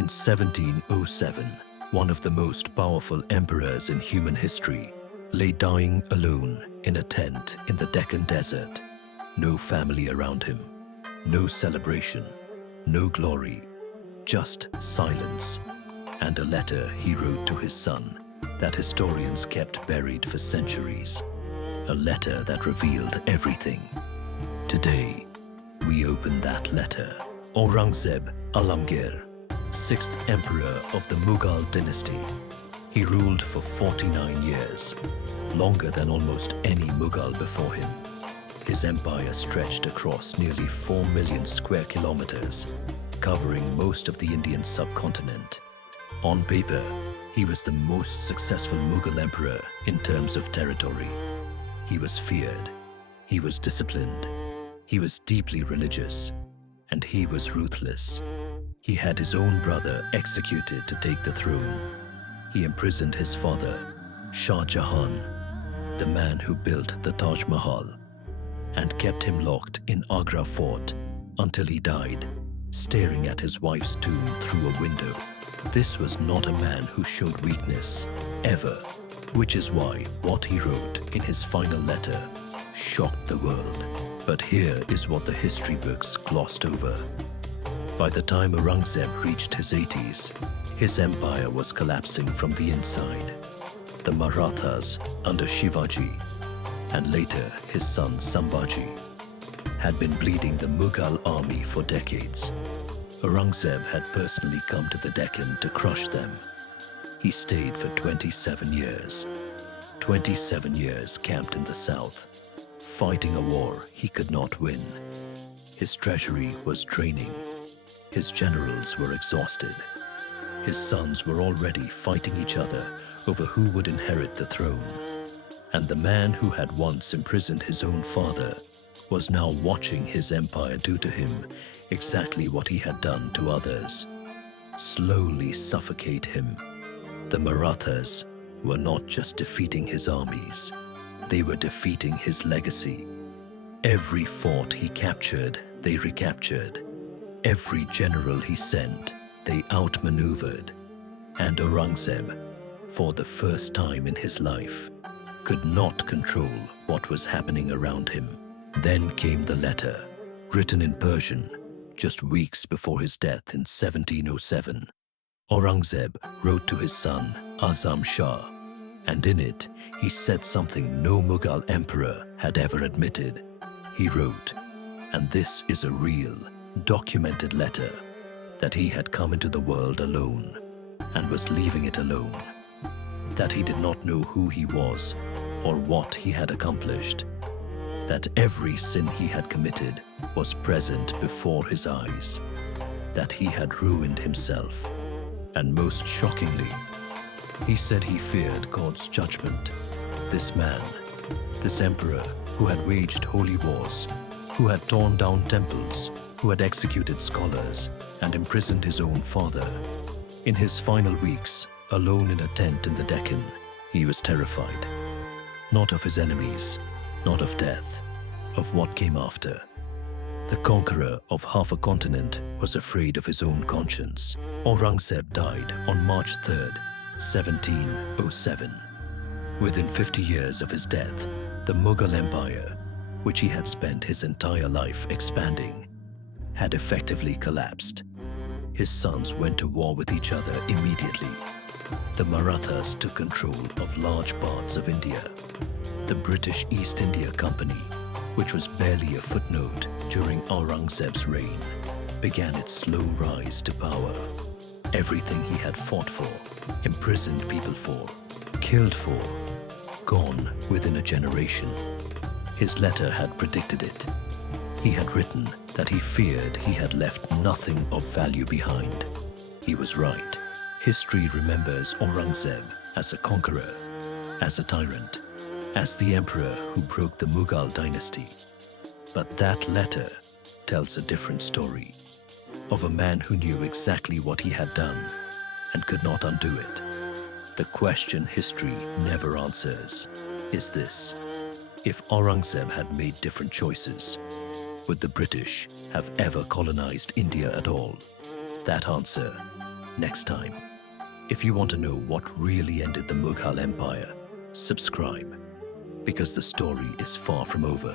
In 1707, one of the most powerful emperors in human history lay dying alone in a tent in the Deccan desert. No family around him, no celebration, no glory, just silence, and a letter he wrote to his son that historians kept buried for centuries. A letter that revealed everything. Today, we open that letter. Aurangzeb Alamgir, 6th emperor of the Mughal dynasty. He ruled for 49 years, longer than almost any Mughal before him. His empire stretched across nearly 4 million square kilometers, covering most of the Indian subcontinent. On paper, he was the most successful Mughal emperor in terms of territory. He was feared, he was disciplined, he was deeply religious, and he was ruthless. He had his own brother executed to take the throne. He imprisoned his father, Shah Jahan, the man who built the Taj Mahal, and kept him locked in Agra fort until he died, staring at his wife's tomb through a window. This was not a man who showed weakness, ever, which is why what he wrote in his final letter shocked the world. But here is what the history books glossed over. By the time Aurangzeb reached his 80s, his empire was collapsing from the inside. The Marathas under Shivaji, and later his son Sambhaji, had been bleeding the Mughal army for decades. Aurangzeb had personally come to the Deccan to crush them. He stayed for 27 years. 27 years camped in the south, fighting a war he could not win. His treasury was draining. His generals were exhausted. His sons were already fighting each other over who would inherit the throne. And the man who had once imprisoned his own father was now watching his empire do to him exactly what he had done to others: slowly suffocate him. The Marathas were not just defeating his armies, they were defeating his legacy. Every fort he captured, they recaptured. Every general he sent, they outmaneuvered. And Aurangzeb, for the first time in his life, could not control what was happening around him. Then came the letter, written in Persian, just weeks before his death in 1707. Aurangzeb wrote to his son, Azam Shah, and in it, he said something no Mughal emperor had ever admitted. He wrote, and this is a real, documented letter, that he had come into the world alone and was leaving it alone, that he did not know who he was or what he had accomplished, that every sin he had committed was present before his eyes, that he had ruined himself, and most shockingly, he said he feared God's judgment. This man, this emperor who had waged holy wars, who had torn down temples, who had executed scholars and imprisoned his own father. In his final weeks, alone in a tent in the Deccan, he was terrified. Not of his enemies, not of death, of what came after. The conqueror of half a continent was afraid of his own conscience. Aurangzeb died on March 3rd, 1707. Within 50 years of his death, the Mughal Empire, which he had spent his entire life expanding, had effectively collapsed. His sons went to war with each other immediately. The Marathas took control of large parts of India. The British East India Company, which was barely a footnote during Aurangzeb's reign, began its slow rise to power. Everything he had fought for, imprisoned people for, killed for, gone within a generation. His letter had predicted it. He had written that he feared he had left nothing of value behind. He was right. History remembers Aurangzeb as a conqueror, as a tyrant, as the emperor who broke the Mughal dynasty. But that letter tells a different story, of a man who knew exactly what he had done and could not undo it. The question history never answers is this: if Aurangzeb had made different choices, would the British have ever colonized India at all? That answer next time. If you want to know what really ended the Mughal Empire, subscribe, because the story is far from over.